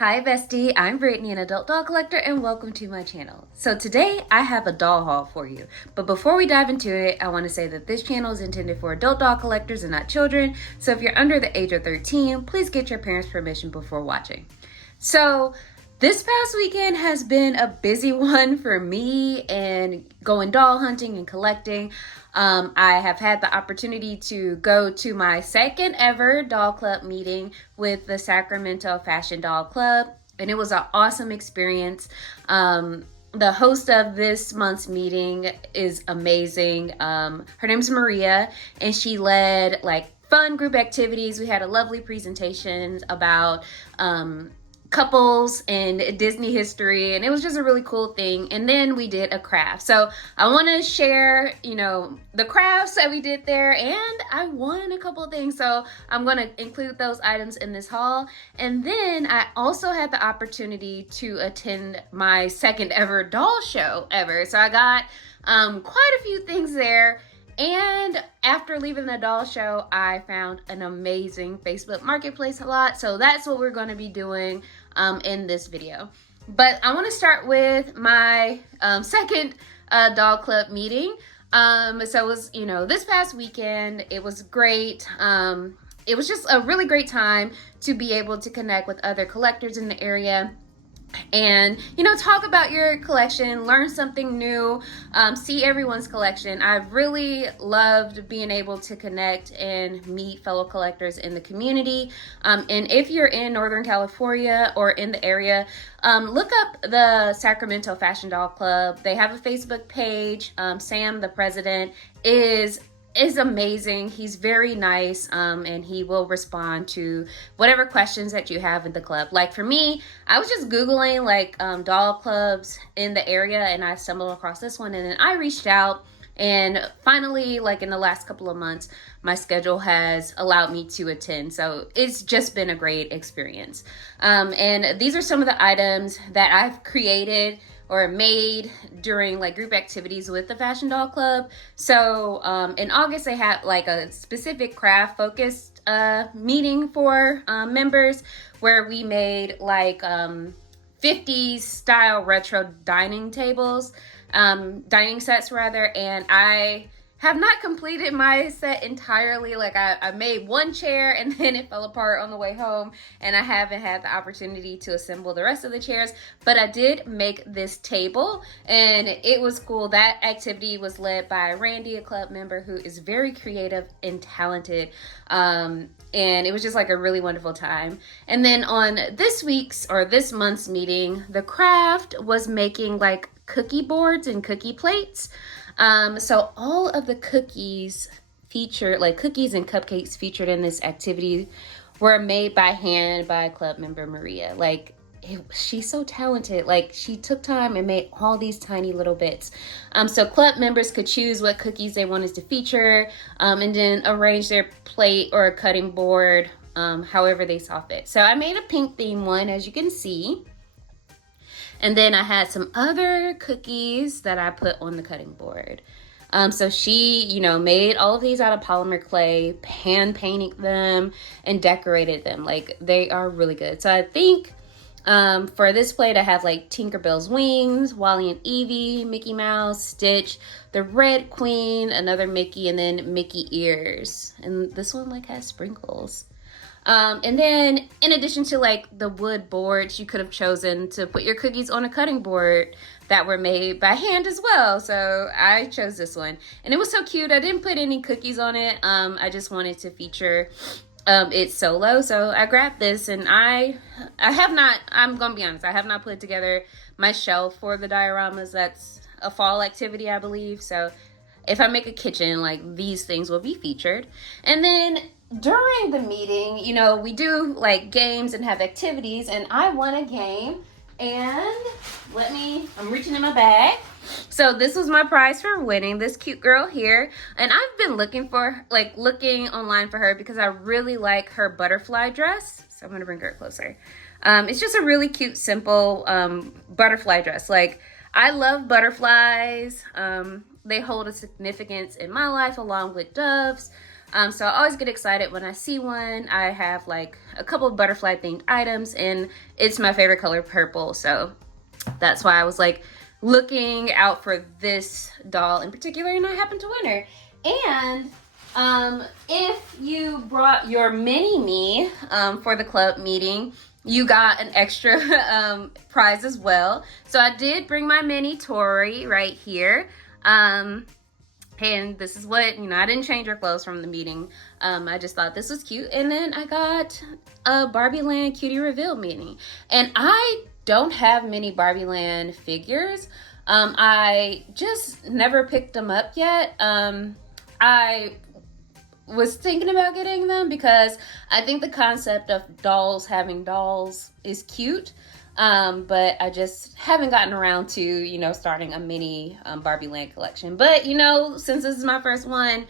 Hi bestie, I'm Brittany, an adult doll collector, and welcome to my channel. So today I have a doll haul for you. But before we dive into it, I want to say that this channel is intended for adult doll collectors and not children. So if you're under the age of 13, please get your parents' permission before watching. So this past weekend has been a busy one for me and going doll hunting and collecting. I have had the opportunity to go to my second ever doll club meeting with the Sacramento Fashion Doll Club, and it was an awesome experience. The host of this month's meeting is amazing. Her name's Maria, and she led like fun group activities. We had a lovely presentation about couples and Disney history, and it was just a really cool thing. And then we did a craft. So I want to share, the crafts that we did there, and I won a couple of things. So I'm going to include those items in this haul. And then I also had the opportunity to attend my second ever doll show ever. So I got quite a few things there. And after leaving the doll show, I found an amazing Facebook Marketplace lot. So that's what we're going to be doing in this video. But I want to start with my second doll club meeting. So it was, this past weekend. It was great. It was just a really great time to be able to connect with other collectors in the area and talk about your collection, learn something new, see everyone's collection. I've really loved being able to connect and meet fellow collectors in the community. And if you're in Northern California or in the area, look up the Sacramento Fashion Doll Club. They have a Facebook page. Sam, the president, is amazing. He's very nice, and he will respond to whatever questions that you have in the club. Like for me, I was just Googling like doll clubs in the area, and I stumbled across this one, and then I reached out, and finally, like in the last couple of months, my schedule has allowed me to attend. So it's just been a great experience. And these are some of the items that I've created or made during like group activities with the Fashion Doll Club. So in August, they had like a specific craft focused meeting for members where we made like 50s style retro dining sets rather. And I have not completed my set entirely. Like I made one chair and then it fell apart on the way home, and I haven't had the opportunity to assemble the rest of the chairs, but I did make this table and it was cool. That activity was led by Randy, a club member who is very creative and talented. And it was just like a really wonderful time. And then on this month's meeting, the craft was making like cookie boards and cookie plates. So all of the cookies featured, like cookies and cupcakes featured in this activity, were made by hand by club member Maria. Like she's so talented. Like she took time and made all these tiny little bits. So club members could choose what cookies they wanted to feature, and then arrange their plate or cutting board, however they saw fit. So I made a pink theme one, as you can see. And then I had some other cookies that I put on the cutting board. So she, made all of these out of polymer clay, hand painting them, and decorated them. Like they are really good. So I think for this plate, I have like Tinkerbell's wings, Wally and Evie, Mickey Mouse, Stitch, the Red Queen, another Mickey, and then Mickey ears. And this one like has sprinkles. And then in addition to like the wood boards, you could have chosen to put your cookies on a cutting board that were made by hand as well. So I chose this one, and it was so cute. I didn't put any cookies on it. I just wanted to feature it solo. So I grabbed this, and I'm gonna be honest, I have not put together my shelf for the dioramas. That's a fall activity, I believe. So if I make a kitchen, like these things will be featured. And then during the meeting, we do like games and have activities, and I won a game, and I'm reaching in my bag. So this was my prize for winning, this cute girl here. And I've been looking online for her because I really like her butterfly dress. So I'm gonna bring her closer. It's just a really cute, simple butterfly dress. Like I love butterflies. They hold a significance in my life along with doves. So I always get excited when I see one. I have like a couple of butterfly themed items, and it's my favorite color, purple. So that's why I was like looking out for this doll in particular, and I happened to win her. And if you brought your mini me for the club meeting, you got an extra prize as well. So I did bring my mini Tori right here. And this is what, I didn't change her clothes from the meeting. I just thought this was cute. And then I got a Barbie Land Cutie Reveal mini. And I don't have many Barbie Land figures. I just never picked them up yet. I was thinking about getting them because I think the concept of dolls having dolls is cute. But I just haven't gotten around to, starting a mini Barbie Land collection. But, since this is my first one,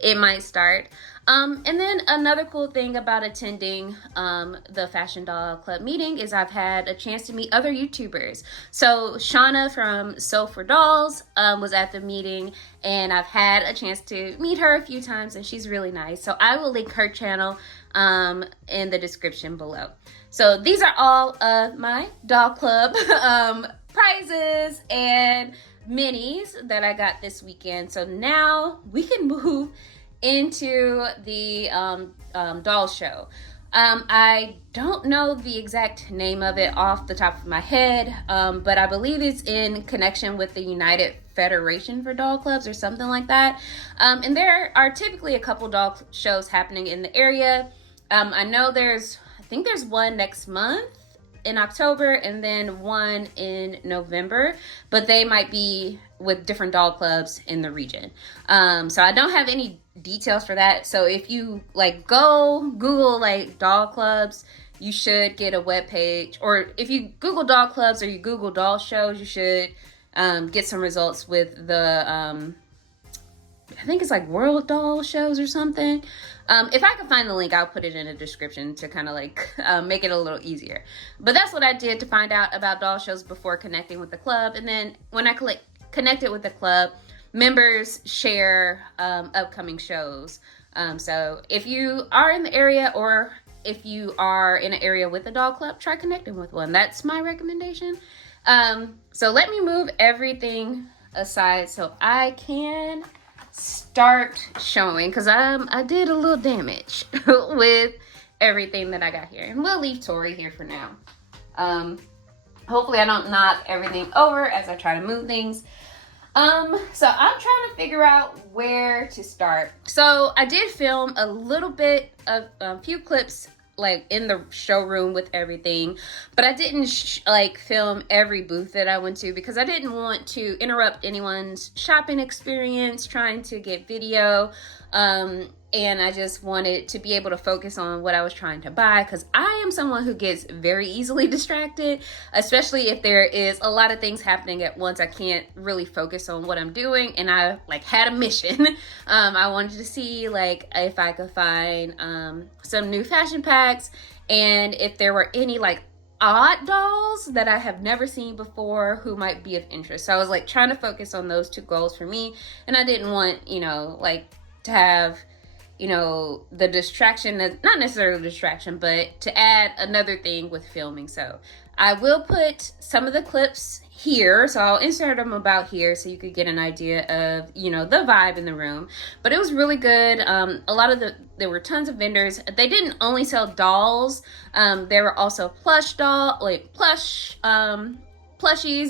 it might start. And then another cool thing about attending the Fashion Doll Club meeting is I've had a chance to meet other YouTubers. So Shauna from Sew for Dolls was at the meeting, and I've had a chance to meet her a few times, and she's really nice. So I will link her channel in the description below. So these are all of my doll club prizes and minis that I got this weekend. So now we can move into the doll show. I don't know the exact name of it off the top of my head, but I believe it's in connection with the United Federation for Doll Clubs or something like that. And there are typically a couple doll shows happening in the area. I know I think there's one next month in October and then one in November, but they might be with different doll clubs in the region. So I don't have any details for that. So if you go Google doll clubs, you should get a web page, or if you Google doll clubs or you Google doll shows, you should get some results with the I think it's World Doll Shows or something. If I can find the link, I'll put it in the description to kind of make it a little easier. But that's what I did to find out about doll shows before connecting with the club. And then when I connected with the club, members share upcoming shows. So if you are in the area, or if you are in an area with a doll club, try connecting with one. That's my recommendation. So let me move everything aside so I can start showing, because I did a little damage with everything that I got here, and we'll leave Tori here for now. Hopefully I don't knock everything over as I try to move things. So I'm trying to figure out where to start. So I did film a little bit of a few clips in the showroom with everything, but I didn't film every booth that I went to because I didn't want to interrupt anyone's shopping experience trying to get video. And I just wanted to be able to focus on what I was trying to buy, because I am someone who gets very easily distracted, especially if there is a lot of things happening at once. I can't really focus on what I'm doing, and I had a mission. I wanted to see if I could find some new fashion packs, and if there were any odd dolls that I have never seen before who might be of interest. So I was trying to focus on those two goals for me, and I didn't want to have the distraction, not necessarily distraction, but to add another thing with filming. So I will put some of the clips here, so I'll insert them about here so you could get an idea of the vibe in the room. But it was really good. There were tons of vendors. They didn't only sell dolls. There were also plushies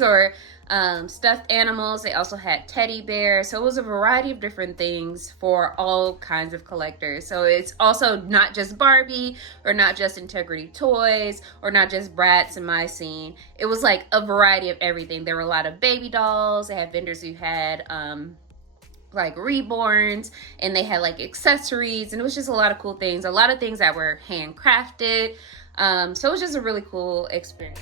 or stuffed animals. They also had teddy bears. So it was a variety of different things for all kinds of collectors. So it's also not just Barbie, or not just Integrity Toys, or not just Bratz and My Scene. It was a variety of everything. There were a lot of baby dolls. They had vendors who had reborns, and they had accessories, and it was just a lot of cool things, a lot of things that were handcrafted. So it was just a really cool experience.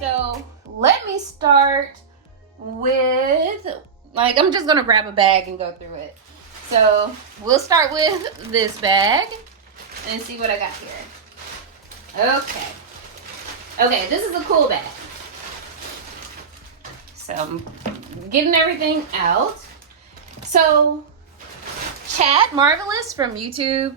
So let me start with, like, I'm just gonna grab a bag and go through it. So we'll start with this bag and see what I got here. Okay, this is a cool bag. So I'm getting everything out. So Chad Marvelous from YouTube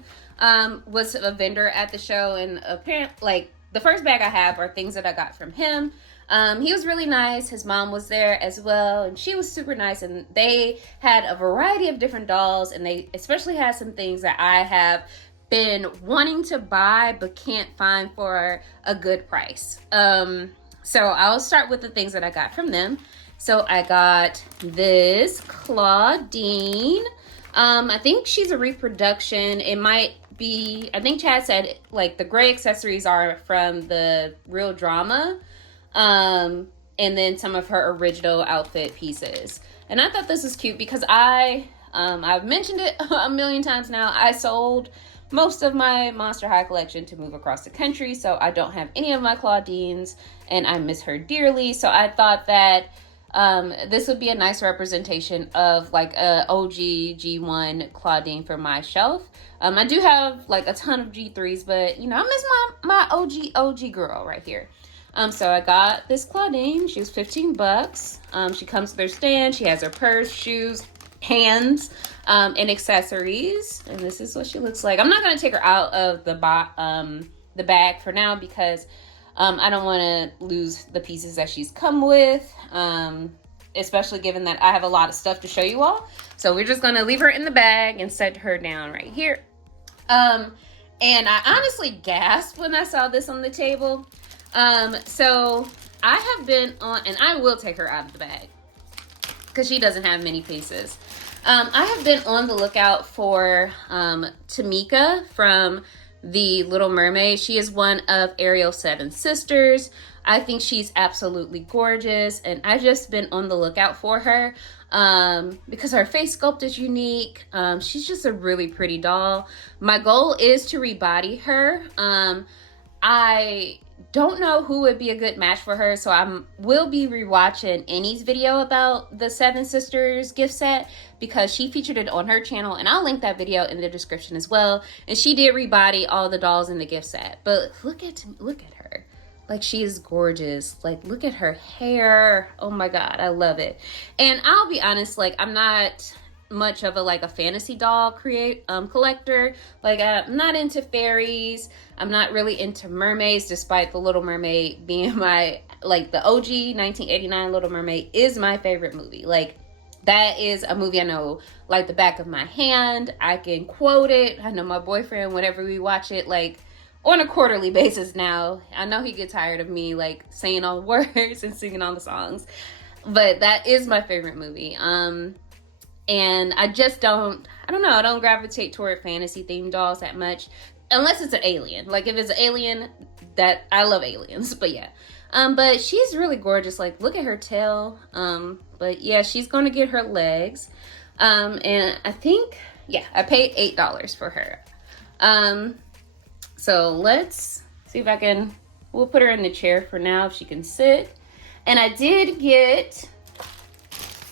was a vendor at the show, and apparently, like, the first bag I have are things that I got from him. He was really nice. His mom was there as well, and she was super nice, and they had a variety of different dolls, and they especially had some things that I have been wanting to buy but can't find for a good price. So I'll start with the things that I got from them. So I got this Claudine. I think she's a reproduction. It might be, I think Chad said, like, the gray accessories are from the Real Drama. And then some of her original outfit pieces. And I thought this was cute because I've mentioned it a million times now. I sold most of my Monster High collection to move across the country, so I don't have any of my Claudines, and I miss her dearly. So I thought that this would be a nice representation of, like, a OG G1 Claudine for my shelf. I do have, like, a ton of G3s, but, you know, I miss my OG girl right here. So I got this Claudine. She was 15 bucks. She comes with her stand. She has her purse, shoes, hands, and accessories. And this is what she looks like. I'm not going to take her out of the bag for now because I don't want to lose the pieces that she's come with, especially given that I have a lot of stuff to show you all. So we're just going to leave her in the bag and set her down right here. And I honestly gasped when I saw this on the table. So I have been on, and I will take her out of the bag because she doesn't have many pieces. I have been on the lookout for Tamika from The Little Mermaid. She is one of Ariel's 7 sisters. I think she's absolutely gorgeous, and I've just been on the lookout for her because her face sculpt is unique. She's just a really pretty doll. My goal is to rebody her. I don't know who would be a good match for her, so I will be rewatching Annie's video about the 7 Sisters gift set because she featured it on her channel, and I'll link that video in the description as well. And she did rebody all the dolls in the gift set, but look at her. Like, she is gorgeous. Like, look at her hair. Oh my god, I love it. And I'll be honest, like, I'm not much of a fantasy doll collector. Like, I'm not into fairies. I'm not really into mermaids, despite The Little Mermaid being my, like, the OG 1989 Little Mermaid is my favorite movie. Like, that is a movie I know like the back of my hand. I can quote it. I know my boyfriend, whenever we watch it, like, on a quarterly basis now. I know he gets tired of me, like, saying all the words and singing all the songs, but that is my favorite movie. And I just don't know, I don't gravitate toward fantasy themed dolls that much, unless it's an alien. Like, if it's an alien, that I love aliens, but yeah. But she's really gorgeous. Like, look at her tail. But yeah, she's gonna get her legs. And I think, yeah, I paid $8 for her. So let's see if we'll put her in the chair for now if she can sit. And I did get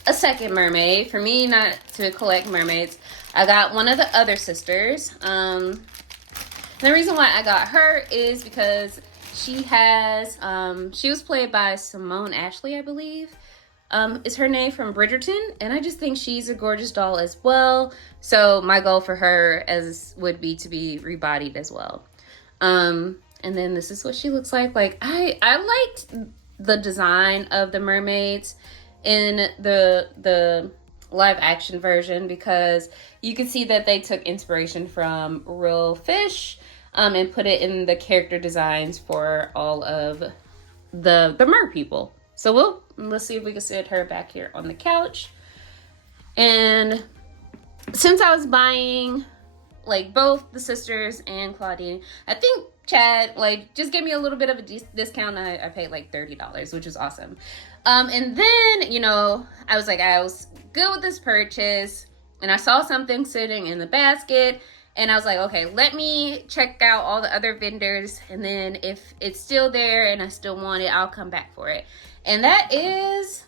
a second mermaid. For me not to collect mermaids, I got one of the other sisters. The reason why I got her is because she was played by Simone Ashley, I believe, is her name, from Bridgerton, and I just think she's a gorgeous doll as well. So my goal for her would be to be rebodied as well. And then this is what she looks like. Like, I liked the design of the mermaids in the live action version because you can see that they took inspiration from real fish and put it in the character designs for all of the mer people. So let's see if we can sit her back here on the couch. And since I was buying, like, both the sisters and Claudine, I think Chad, like, just gave me a little bit of a discount. I paid like $30, which is awesome. And then, you know, I was good with this purchase, and I saw something sitting in the basket, And I was like, okay, let me check out all the other vendors, and then if it's still there and I still want it, I'll come back for it. And that is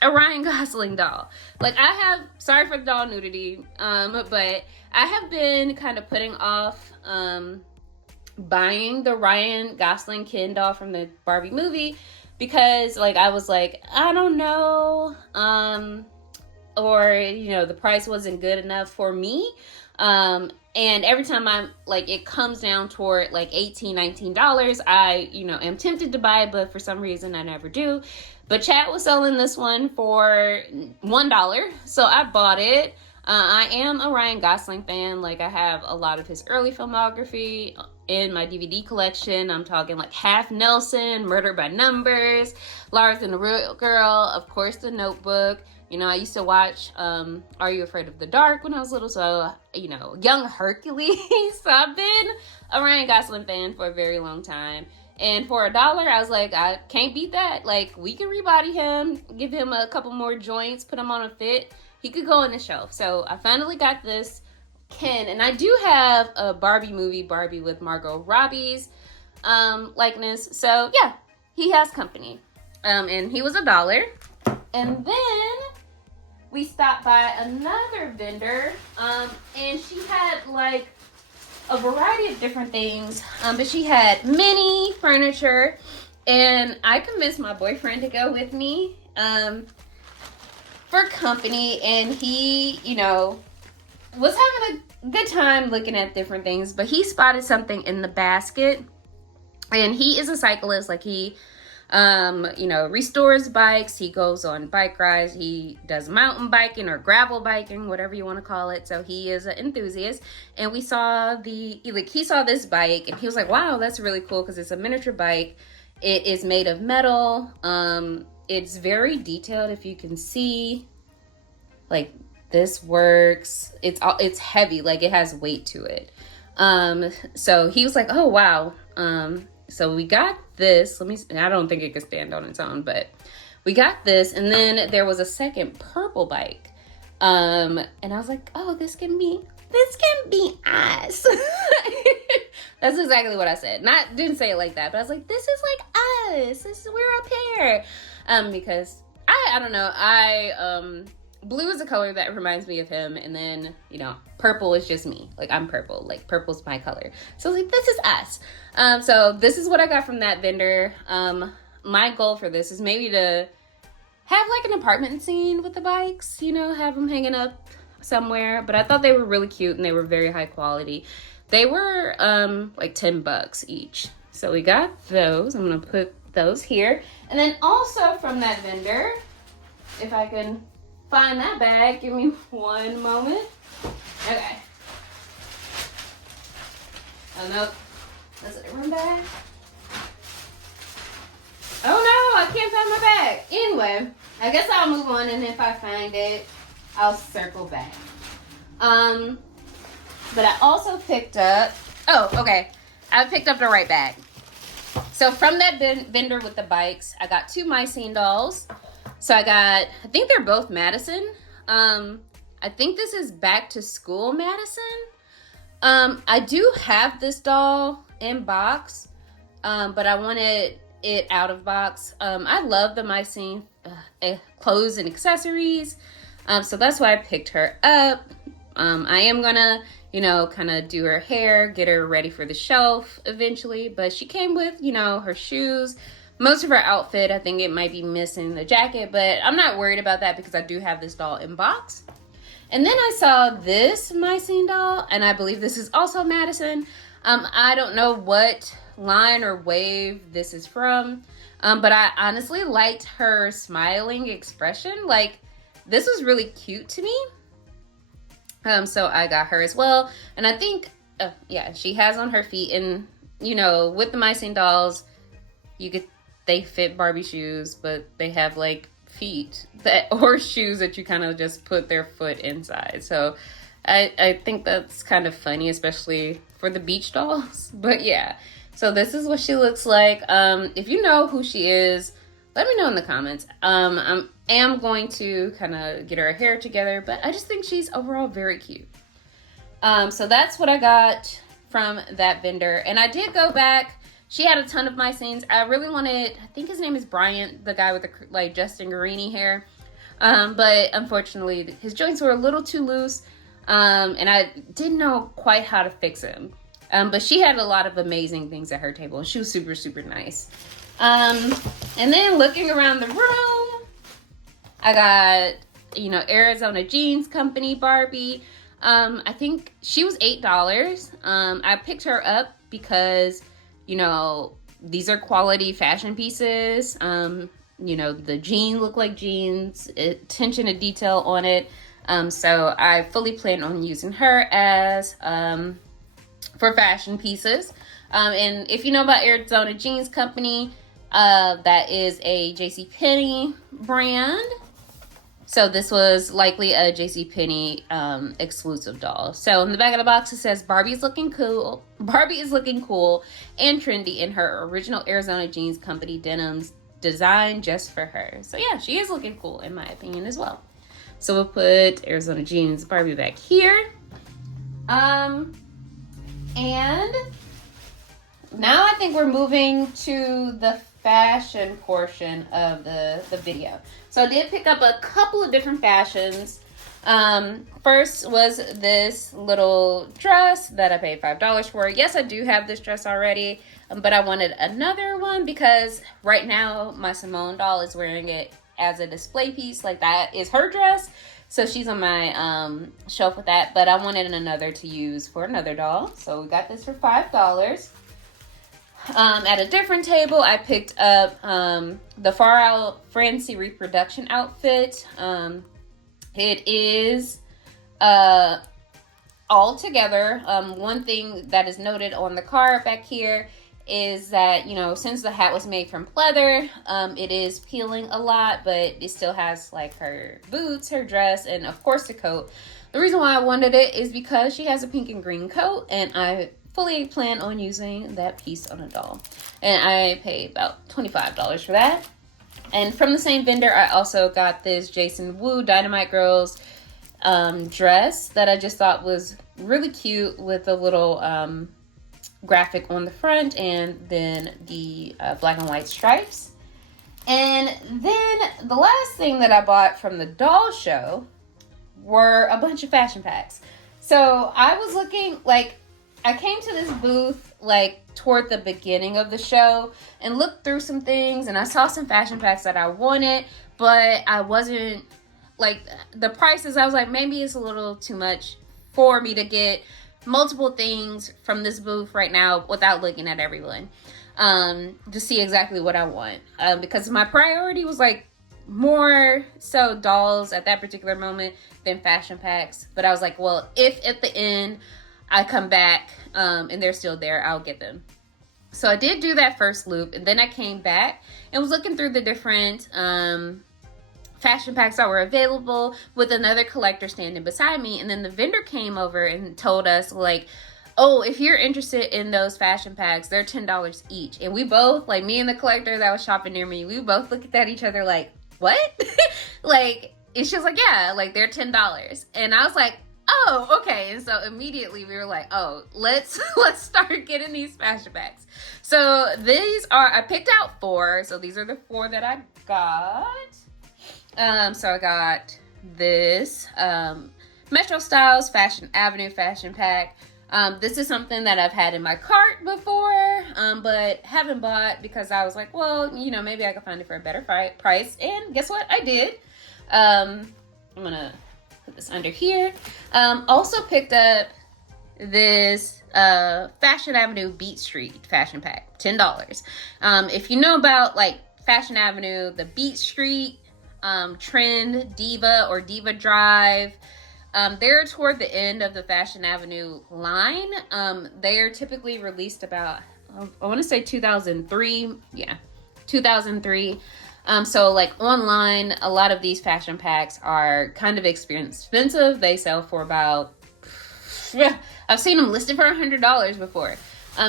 a Ryan Gosling doll. Like, I have, sorry for the doll nudity, but I have been kind of putting off buying the Ryan Gosling Ken doll from the Barbie movie, because like I was like, I don't know, or you know, the price wasn't good enough for me. And every time I'm like, it comes down toward like $18-19, I, you know, am tempted to buy it, but for some reason I never do. But chat was selling this one for $1, so I bought it. I am a Ryan Gosling fan. Like, I have a lot of his early filmography in my DVD collection. I'm talking like Half Nelson, Murder by Numbers, Lars and the Real Girl, of course, The Notebook. You know, I used to watch Are You Afraid of the Dark when I was little, so, you know, Young Hercules. So I've been a Ryan Gosling fan for a very long time. And for $1, I was like, I can't beat that. Like, we can rebody him, give him a couple more joints, put him on a fit. He could go on the shelf. So I finally got this Ken. And I do have a Barbie movie, Barbie with Margot Robbie's likeness. So yeah, he has company. And he was $1. And then we stopped by another vendor. And she had like a variety of different things. But she had mini furniture. And I convinced my boyfriend to go with me. For company, and he, you know, was having a good time looking at different things, but he spotted something in the basket. And he is a cyclist. Like, he you know, restores bikes, he goes on bike rides, he does mountain biking or gravel biking, whatever you want to call it. So he is an enthusiast. And we saw he saw this bike, and he was like, wow, that's really cool, because it's a miniature bike. It is made of metal. It's very detailed, if you can see. Like, this works. It's heavy, like it has weight to it. So he was like, oh wow. So we got this. I don't think it could stand on its own, but we got this. And then there was a second purple bike. And I was like, oh, this can be us. That's exactly what I said. Didn't say it like that, but I was like, this is like us. We're up here. Because I don't know. Blue is a color that reminds me of him. And then, you know, purple is just me. Like, I'm purple. Like, purple's my color. So I was like, this is us. So this is what I got from that vendor. My goal for this is maybe to have like an apartment scene with the bikes, you know, have them hanging up somewhere. But I thought they were really cute, and they were very high quality. They were like $10 each. So we got those. I'm gonna put those here. And then also from that vendor, if I can find that bag, give me one moment. Okay. Oh no, that's a different bag. Oh no, I can't find my bag. Anyway, I guess I'll move on, and if I find it, I'll circle back. But I also picked up, I picked up the right bag. So from that vendor with the bikes, I got 2 Mycene dolls. So I think they're both Madison. I think this is Back to School Madison. I do have this doll in box, but I wanted it out of box. I love the Mycene clothes and accessories. So that's why I picked her up. I am gonna, you know, kind of do her hair, get her ready for the shelf eventually. But she came with, you know, her shoes, most of her outfit. I think it might be missing the jacket, but I'm not worried about that because I do have this doll in box. And then I saw this Mycene doll, and I believe this is also Madison. I don't know what line or wave this is from, but I honestly liked her smiling expression. Like, this was really cute to me. So I got her as well. And I think, yeah, she has on her feet. And, you know, with the Mycene dolls, they fit Barbie shoes, but they have like feet or shoes that you kind of just put their foot inside. So I think that's kind of funny, especially for the beach dolls. But yeah, so this is what she looks like. If you know who she is, let me know in the comments. I am going to kind of get her hair together, but I just think she's overall very cute. So that's what I got from that vendor. And I did go back. She had a ton of my scenes. I really wanted, I think his name is Bryant, the guy with the like Justin Guarini hair. But unfortunately his joints were a little too loose. And I didn't know quite how to fix him. But she had a lot of amazing things at her table, and she was super, super nice. And then looking around the room, I got, you know, Arizona Jeans Company Barbie. I think she was $8. I picked her up because, you know, these are quality fashion pieces. You know, the jeans look like jeans, attention to detail on it. So I fully plan on using her as, for fashion pieces. And if you know about Arizona Jeans Company, that is a JCPenney brand. So this was likely a JCPenney exclusive doll. So in the back of the box, it says Barbie's looking cool. Barbie is looking cool and trendy in her original Arizona Jeans Company denims designed just for her. So yeah, she is looking cool in my opinion as well. So we'll put Arizona Jeans Barbie back here. And now I think we're moving to the fashion portion of the video. So I did pick up a couple of different fashions. First was this little dress that I paid $5 for. Yes, I do have this dress already, but I wanted another one because right now my Simone doll is wearing it as a display piece. Like, that is her dress. So she's on my shelf with that, but I wanted another to use for another doll. So we got this for $5. At a different table, I picked up the Far Out Fancy Reproduction outfit. It is all together. One thing that is noted on the card back here is that, you know, since the hat was made from pleather, it is peeling a lot, but it still has like her boots, her dress, and of course the coat. The reason why I wanted it is because she has a pink and green coat, and I fully plan on using that piece on a doll. And I paid about $25 for that. And from the same vendor, I also got this Jason Wu Dynamite Girls dress that I just thought was really cute with a little graphic on the front and then the black and white stripes. And then the last thing that I bought from the doll show were a bunch of fashion packs. So I was looking, like, I came to this booth like toward the beginning of the show and looked through some things, and I saw some fashion packs that I wanted, but I wasn't, like, the prices, I was like, maybe it's a little too much for me to get multiple things from this booth right now without looking at everyone, to see exactly what I want, because my priority was like more so dolls at that particular moment than fashion packs. But I was like, well, if at the end I come back and they're still there, I'll get them. So I did do that first loop, and then I came back and was looking through the different fashion packs that were available with another collector standing beside me. And then the vendor came over and told us, like, oh, if you're interested in those fashion packs, they're $10 each. And we both, like, me and the collector that was shopping near me, we both looked at each other like, what? Like, and she was like, yeah, like, they're $10. And I was like, oh, okay. And so immediately we were like, oh, let's start getting these fashion packs. So these are, I picked out 4. So these are the 4 that I got. So I got this Metro Styles Fashion Avenue fashion pack. This is something that I've had in my cart before, but haven't bought because I was like, well, you know, maybe I could find it for a better price. And guess what? I did. I'm gonna put this under here. Also picked up this Fashion Avenue Beat Street fashion pack, $10. If you know about like Fashion Avenue, the Beat Street, Trend, Diva, or Diva Drive, they're toward the end of the Fashion Avenue line. They are typically released about, I want to say 2003. Yeah, 2003. So like online, a lot of these fashion packs are kind of expensive. They sell for about, I've seen them listed for $100 before.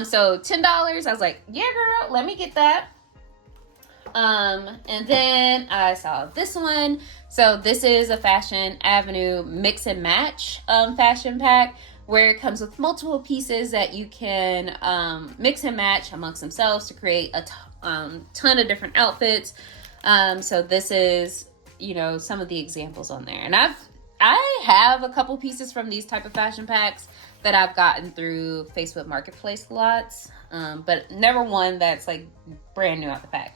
So $10, I was like, yeah, girl, let me get that. And then I saw this one. So this is a Fashion Avenue mix and match fashion pack where it comes with multiple pieces that you can mix and match amongst themselves to create a ton of different outfits. So this is, you know, some of the examples on there. And I have a couple pieces from these type of fashion packs that I've gotten through Facebook Marketplace lots, but never one that's like brand new out the pack.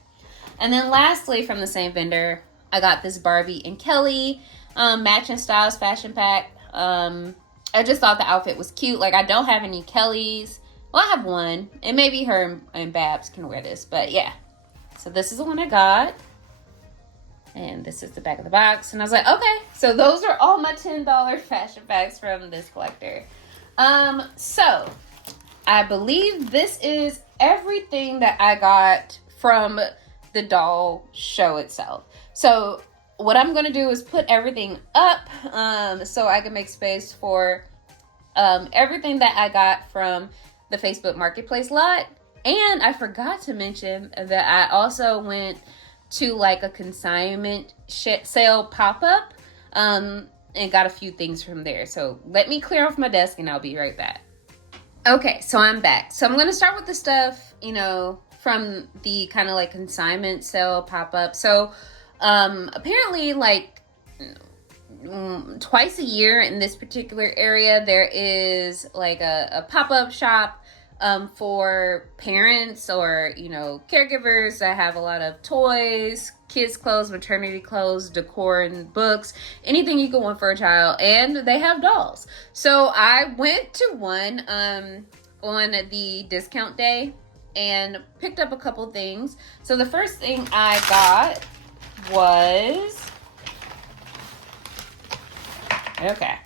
And then lastly, from the same vendor, I got this Barbie and Kelly matching styles fashion pack. I just thought the outfit was cute. Like, I don't have any Kellys. Well, I have one, and maybe her and Babs can wear this, but yeah. So this is the one I got. And this is the back of the box. And I was like, okay, so those are all my $10 fashion packs from this collector. So I believe this is everything that I got from the doll show itself. So what I'm going to do is put everything up so I can make space for everything that I got from the Facebook Marketplace lot. And I forgot to mention that I also went to like a consignment sale pop-up and got a few things from there. So let me clear off my desk and I'll be right back. Okay, so I'm back. So I'm going to start with the stuff, you know, from the kind of like consignment sale pop-up. So apparently like twice a year in this particular area, there is like a pop-up shop for parents or, you know, caregivers that have a lot of toys, kids clothes, maternity clothes, decor and books, anything you could want for a child. And they have dolls. So I went to one on the discount day and picked up a couple things. So the first thing I got was, okay,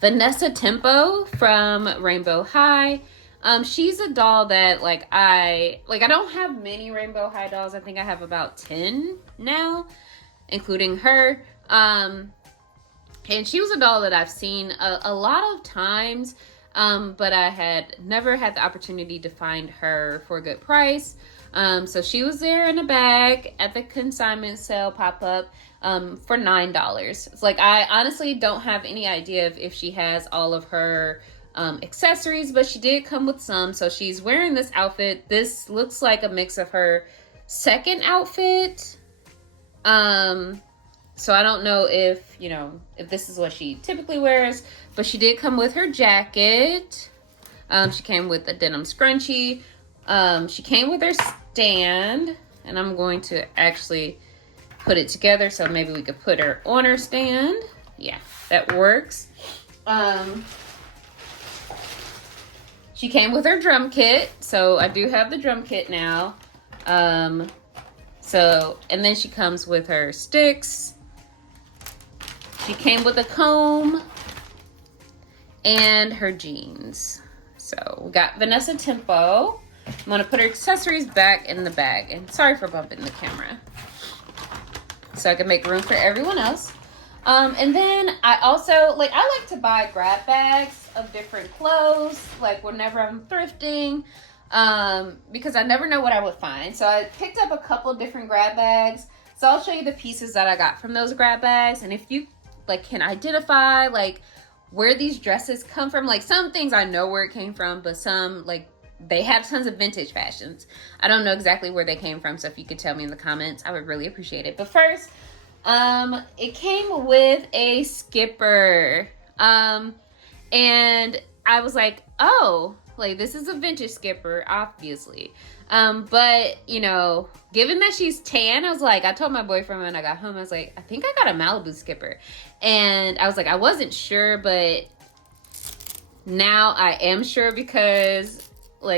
Vanessa Tempo from Rainbow High. She's a doll that I don't have many Rainbow High dolls. I think I have about 10 now, including her. And she was a doll that I've seen a lot of times, but I had never had the opportunity to find her for a good price. So she was there in a bag at the consignment sale pop-up for $9. It's like, I honestly don't have any idea if she has all of her accessories, but she did come with some. So she's wearing this outfit. This looks like a mix of her second outfit. So I don't know if, you know, if this is what she typically wears, but she did come with her jacket. She came with a denim scrunchie. She came with her stand, and I'm going to actually put it together so maybe we could put her on her stand. Yeah, that works. She came with her drum kit, so I do have the drum kit now. And then she comes with her sticks. She came with a comb and her jeans. So we got Vanessa Tempo. I'm gonna put her accessories back in the bag. And sorry for bumping the camera. So I can make room for everyone else. And then I also, I like to buy grab bags of different clothes, like whenever I'm thrifting, because I never know what I would find. So I picked up a couple different grab bags. So I'll show you the pieces that I got from those grab bags. And if you can identify where these dresses come from, some things I know where it came from, but some they have tons of vintage fashions. I don't know exactly where they came from. So if you could tell me in the comments, I would really appreciate it. But first, it came with a skipper. And I was like, oh, this is a vintage skipper, obviously. But, you know, given that she's tan, I was like, I told my boyfriend when I got home, I was like, I think I got a Malibu skipper. And I was like, I wasn't sure, but now I am sure because,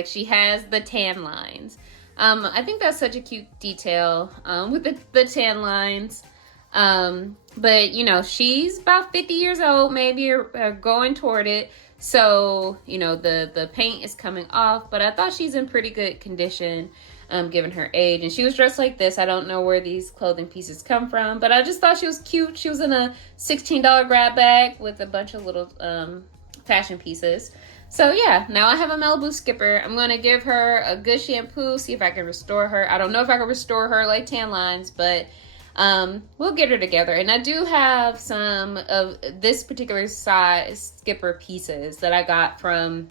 she has the tan lines. I think that's such a cute detail, with the tan lines. But you know, she's about 50 years old, maybe, or going toward it. So, you know, the paint is coming off, but I thought she's in pretty good condition, given her age. And she was dressed like this. I don't know where these clothing pieces come from, but I just thought she was cute. She was in a $16 grab bag with a bunch of little, fashion pieces. So yeah, now I have a Malibu skipper. I'm going to give her a good shampoo, see if I can restore her. I don't know if I can restore her tan lines, but We'll get her together. And I do have some of this particular size skipper pieces that I got from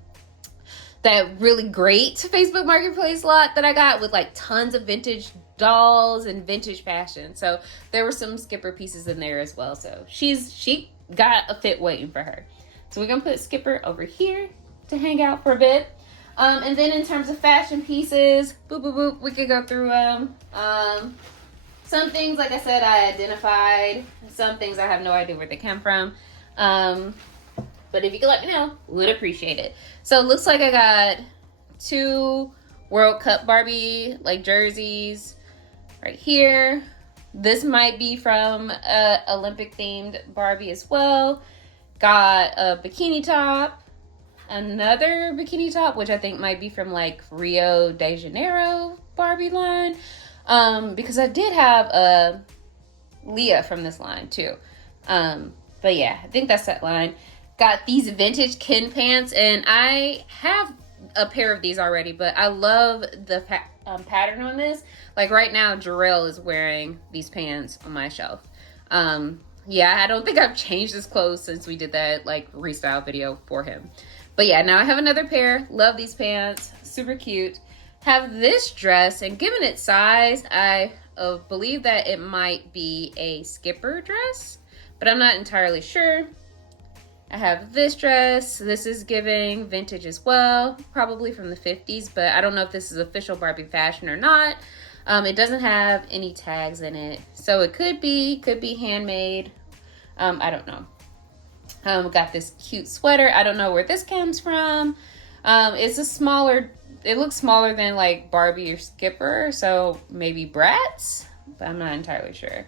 that really great Facebook Marketplace lot that I got with like tons of vintage dolls and vintage fashion. So there were some skipper pieces in there as well. So she got a fit waiting for her. So we're gonna put Skipper over here to hang out for a bit. And then in terms of fashion pieces, boop, boop, boop, we could go through them. Some things, like I said, I identified. Some things I have no idea where they come from. But if you could let me know, would appreciate it. So it looks like I got 2 World Cup Barbie like jerseys right here. This might be from a Olympic themed Barbie as well. Got a bikini top, another bikini top, which I think might be from like Rio de Janeiro Barbie line. Because I did have a Leah from this line too. But yeah, I think that's that line. Got these vintage Ken pants, and I have a pair of these already, but I love the pattern on this. Like right now, Jarrell is wearing these pants on my shelf. Yeah, I don't think I've changed his clothes since we did that like restyle video for him. But yeah, now I have another pair. Love these pants. Super cute. Have this dress, and given its size, I believe that it might be a skipper dress, but I'm not entirely sure. I have this dress. This is giving vintage as well, probably from the 50s, but I don't know if this is official Barbie fashion or not. It doesn't have any tags in it, so it could be handmade. I don't know. Got this cute sweater. I don't know where this comes from. It's a smaller, it looks smaller than like Barbie or Skipper, so maybe Bratz, but I'm not entirely sure.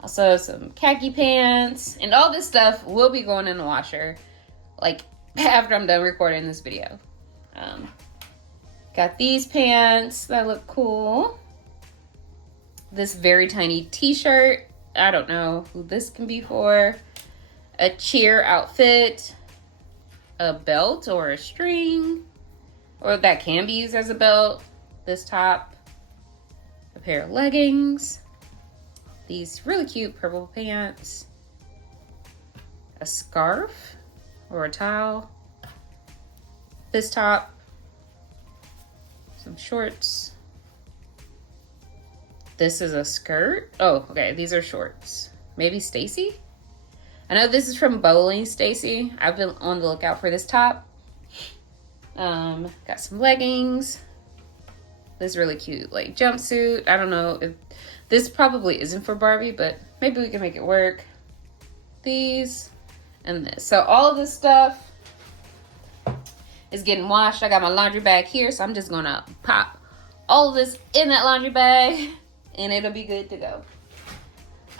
Also some khaki pants, and all this stuff will be going in the washer like after I'm done recording this video. Got these pants that look cool. This very tiny t-shirt. I don't know who this can be for. A cheer outfit. A belt or a string, or that can be used as a belt. This top. A pair of leggings. These really cute purple pants. A scarf or a towel. This top. Some shorts. This is a skirt. Oh, okay, these are shorts. Maybe Stacy? I know this is from Bowling Stacy. I've been on the lookout for this top. Got some leggings. This really cute like jumpsuit. I don't know if this probably isn't for Barbie, but maybe we can make it work. These and this. So all of this stuff is getting washed. I got my laundry bag here, so I'm just gonna pop all of this in that laundry bag and it'll be good to go.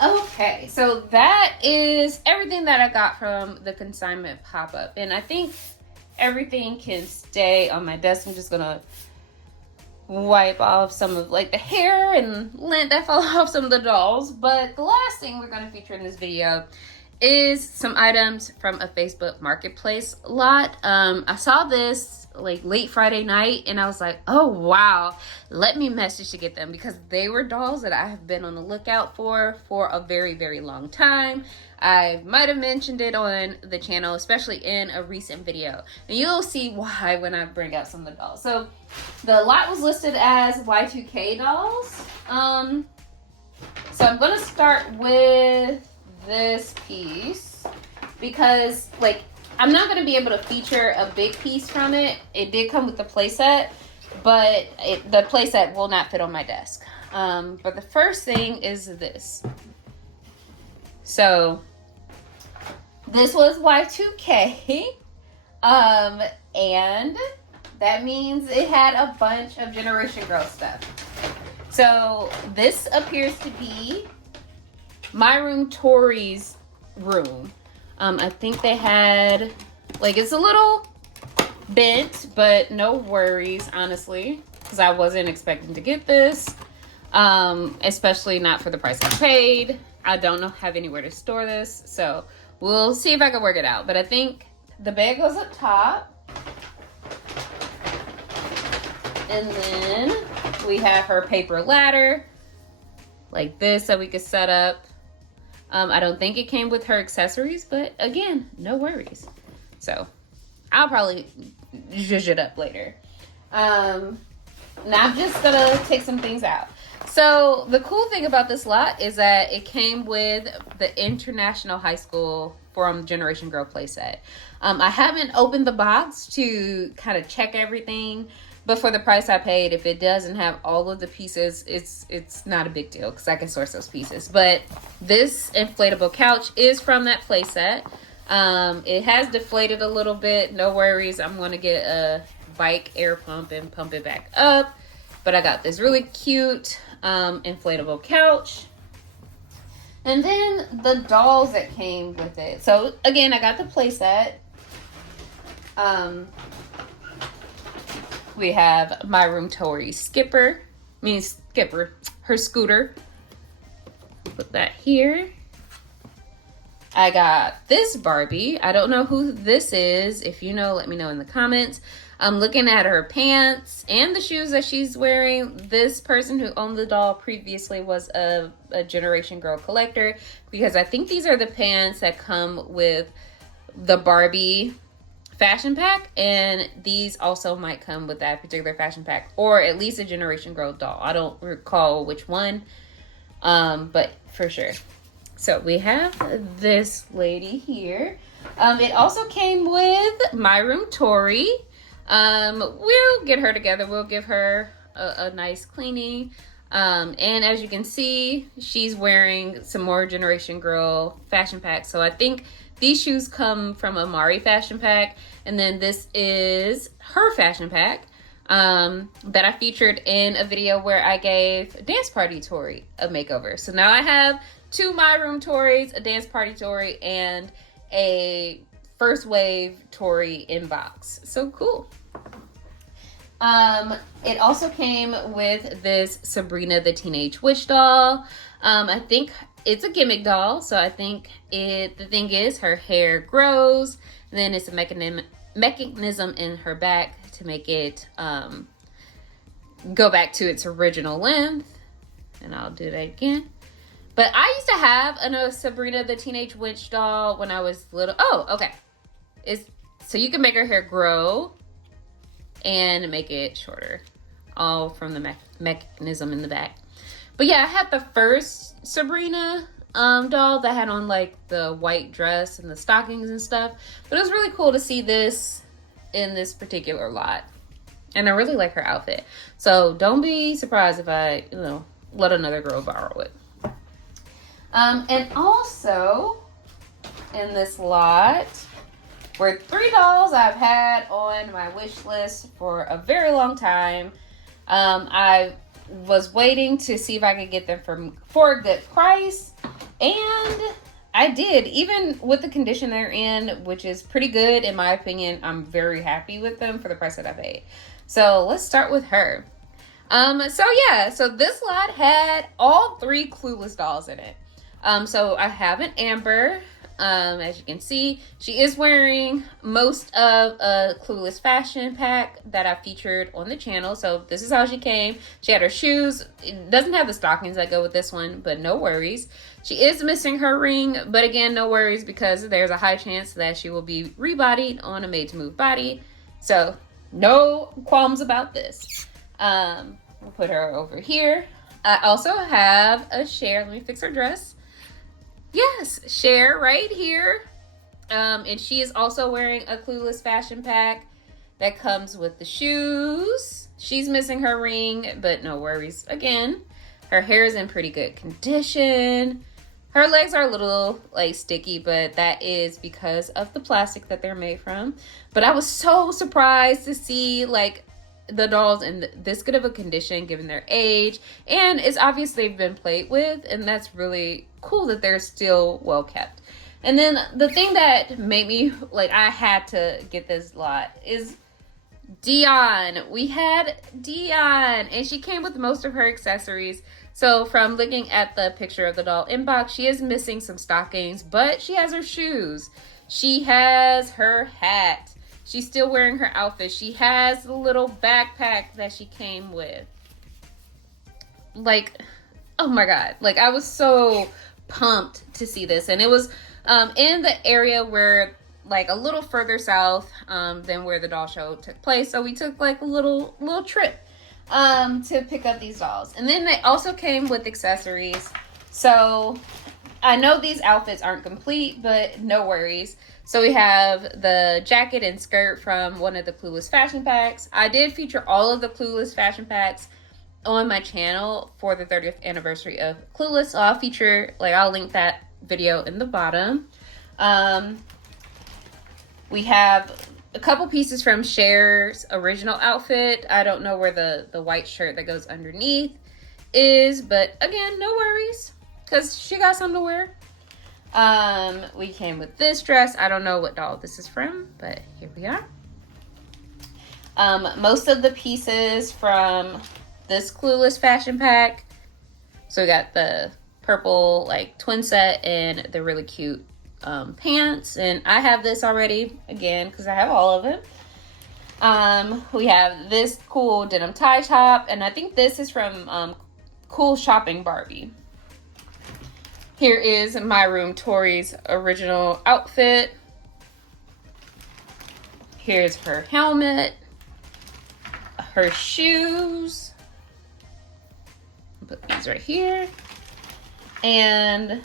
Okay, so that is everything that I got from the consignment pop-up, and I think everything can stay on my desk. I'm just gonna wipe off some of like the hair and lint that fell off some of the dolls. But the last thing we're gonna feature in this video is some items from a Facebook Marketplace lot. I saw this like late Friday night and I was like, oh wow, let me message to get them, because they were dolls that I have been on the lookout for a very, very long time. I might have mentioned it on the channel, especially in a recent video, and you'll see why when I bring out some of the dolls. So the lot was listed as Y2K dolls. So I'm gonna start with this piece because like I'm not going to be able to feature a big piece from it. It did come with the playset, but the playset will not fit on my desk. But the first thing is this. So this was Y2K, and that means it had a bunch of Generation Girl stuff. So this appears to be my room, Tori's room. I think they had, like, it's a little bent, but no worries, honestly, because I wasn't expecting to get this, especially not for the price I paid. I don't have anywhere to store this, so we'll see if I can work it out. But I think the bag goes up top, and then we have her paper ladder. like this that we could set up. I don't think it came with her accessories, but again, no worries. So I'll probably zhuzh it up later. Now I'm just gonna take some things out. So the cool thing about this lot is that it came with the International High School from Generation Girl playset. I haven't opened the box to kind of check everything, but for the price I paid, if it doesn't have all of the pieces, it's not a big deal because I can source those pieces. But this inflatable couch is from that playset. It has deflated a little bit. No worries. I'm going to get a bike air pump and pump it back up. But I got this really cute inflatable couch. And then the dolls that came with it. So again, I got the playset. We have My Room Tori Skipper, her scooter. Put that here. I got this Barbie. I don't know who this is. If you know, let me know in the comments. I'm looking at her pants and the shoes that she's wearing. This person who owned the doll previously was a Generation Girl collector, because I think these are the pants that come with the Barbie fashion pack, and these also might come with that particular fashion pack, or at least a Generation Girl doll. I don't recall which one, but for sure. So we have this lady here. It also came with My Room Tori. We'll get her together. We'll give her a nice cleaning. And as you can see, she's wearing some more Generation Girl fashion packs. So I think these shoes come from a Mari fashion pack. And then this is her fashion pack that I featured in a video where I gave Dance Party Tori a makeover. So now I have two My Room Tories, a Dance Party Tori, and a First Wave Tori in box. So cool. It also came with this Sabrina the Teenage Witch doll. I think it's a gimmick doll, so I think the thing is her hair grows, and then it's a mechanism in her back to make it go back to its original length. And I'll do that again. But I used to have a Sabrina the Teenage Witch doll when I was little. Oh, okay. So you can make her hair grow and make it shorter, all from the mechanism in the back. But yeah, I had the first Sabrina doll that had on like the white dress and the stockings and stuff. But it was really cool to see this in this particular lot. And I really like her outfit. So don't be surprised if I, let another girl borrow it. And also in this lot were 3 dolls I've had on my wish list for a very long time. I was waiting to see if I could get them for a good price, and I did. Even with the condition they're in, which is pretty good in my opinion, I'm very happy with them for the price that I paid. So let's start with her. So this lot had all 3 Clueless dolls in it. So I have an Amber. As you can see, she is wearing most of a Clueless fashion pack that I featured on the channel. So this is how she came. She had her shoes. It doesn't have the stockings that go with this one, but no worries. She is missing her ring, but again, no worries, because there's a high chance that she will be rebodied on a made to move body. So no qualms about this. We'll put her over here. I also have a Cher. Let me fix her dress. Yes, Cher right here. And she is also wearing a Clueless fashion pack that comes with the shoes. She's missing her ring, but no worries. Again, her hair is in pretty good condition. Her legs are a little sticky, but that is because of the plastic that they're made from. But I was so surprised to see the dolls in this good of a condition given their age, and it's obvious they've been played with, and that's really cool that they're still well kept. And then the thing that made me I had to get this lot is Dion. We had Dion, and she came with most of her accessories. So from looking at the picture of the doll inbox, she is missing some stockings, but she has her shoes. She has her hat. She's still wearing her outfit. She has the little backpack that she came with. oh my God. Like, I was so pumped to see this. And it was in the area where, like, a little further south than where the doll show took place. So we took like a little trip to pick up these dolls. And then they also came with accessories. So I know these outfits aren't complete, but no worries. So we have the jacket and skirt from one of the Clueless fashion packs. I did feature all of the Clueless fashion packs on my channel for the 30th anniversary of Clueless. So I'll link that video in the bottom. We have a couple pieces from Cher's original outfit. I don't know where the white shirt that goes underneath is, but again, no worries, because she got something to wear. We came with this dress. I don't know what doll this is from, but here we are. Most of the pieces from this Clueless fashion pack. So we got the purple like twin set and the really cute pants. And I have this already, again, because I have all of it. We have this cool denim tie top, and I think this is from Cool Shopping Barbie. Here is my room Tori's original outfit. Here's her helmet, her shoes. Put these right here. And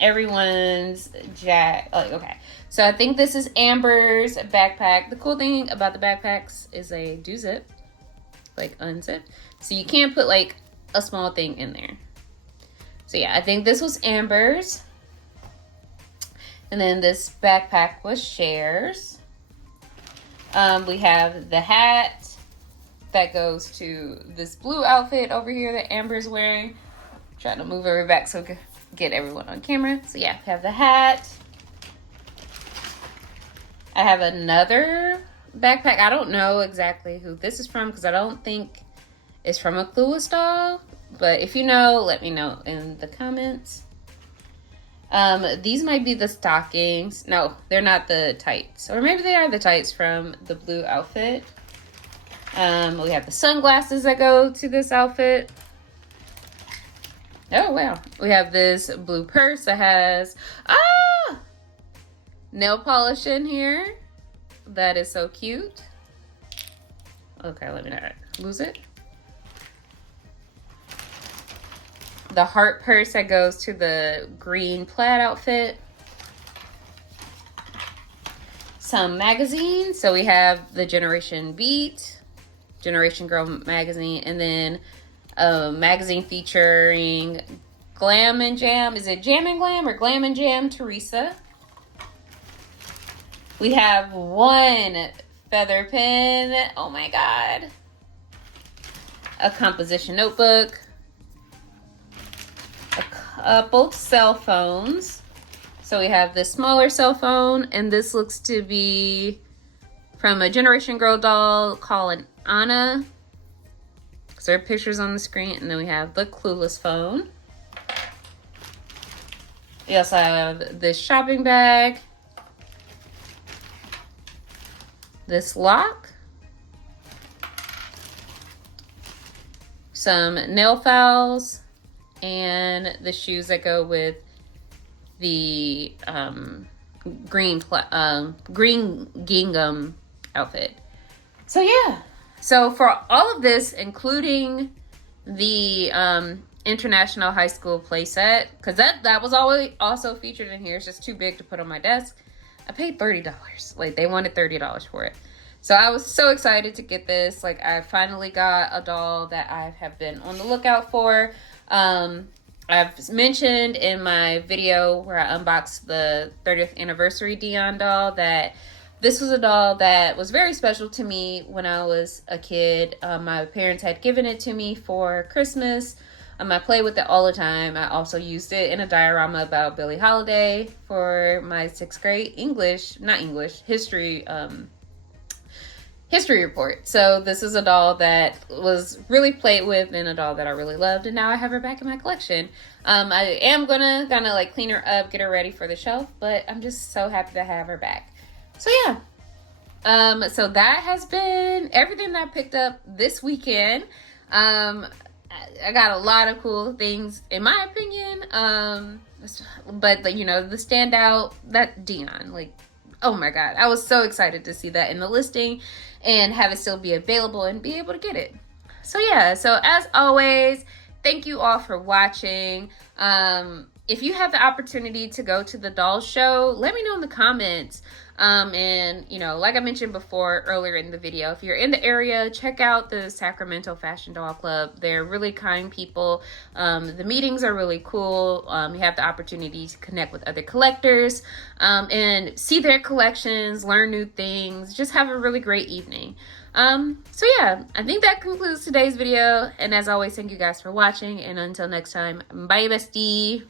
everyone's okay. So I think this is Amber's backpack. The cool thing about the backpacks is they do zip, like unzip. So you can't put like a small thing in there. So yeah, I think this was Amber's. And then this backpack was Cher's. We have the hat that goes to this blue outfit over here that Amber's wearing. I'm trying to move her back so we can get everyone on camera. So yeah, we have the hat. I have another backpack. I don't know exactly who this is from because I don't think it's from a Clueless doll. But if you know, let me know in the comments. These might be the stockings. No, they're not the tights. Or maybe they are the tights from the blue outfit. We have the sunglasses that go to this outfit. Oh, wow. We have this blue purse that has nail polish in here. That is so cute. Okay, let me not lose it. The heart purse that goes to the green plaid outfit. Some magazines. So we have the Generation Beat, Generation Girl magazine, and then a magazine featuring Glam and Jam. Is it Jam and Glam or Glam and Jam Teresa? We have one feather pen. Oh my God. A composition notebook. A couple cell phones. So we have this smaller cell phone, and this looks to be from a Generation Girl doll called Anna. So there are pictures on the screen, and then we have the Clueless phone. We also have this shopping bag, this lock, some nail files, and the shoes that go with the green gingham outfit. So yeah, so for all of this, including the International High School playset, because that was always also featured in here. It's just too big to put on my desk. I paid $30. Like, they wanted $30 for it. So I was so excited to get this. Like, I finally got a doll that I have been on the lookout for. I've mentioned in my video where I unboxed the 30th anniversary Dion doll that this was a doll that was very special to me when I was a kid. My parents had given it to me for Christmas. I play with it all the time. I also used it in a diorama about Billie Holiday for my 6th grade history report. So this is a doll that was really played with and a doll that I really loved, and now I have her back in my collection. I am gonna like clean her up, get her ready for the shelf, but I'm just so happy to have her back. So yeah. So that has been everything that I picked up this weekend. I got a lot of cool things in my opinion. But you know, the standout, that Dion, like, oh my god, I was so excited to see that in the listing and have it still be available and be able to get it. So yeah, so as always, thank you all for watching. If you have the opportunity to go to the doll show, let me know in the comments. And you know, like I mentioned before earlier in the video, if you're in the area, check out the Sacramento Fashion Doll Club. They're really kind people. The meetings are really cool. You have the opportunity to connect with other collectors, and see their collections, learn new things, just have a really great evening. So yeah, I think that concludes today's video. And as always, thank you guys for watching. And until next time, bye bestie.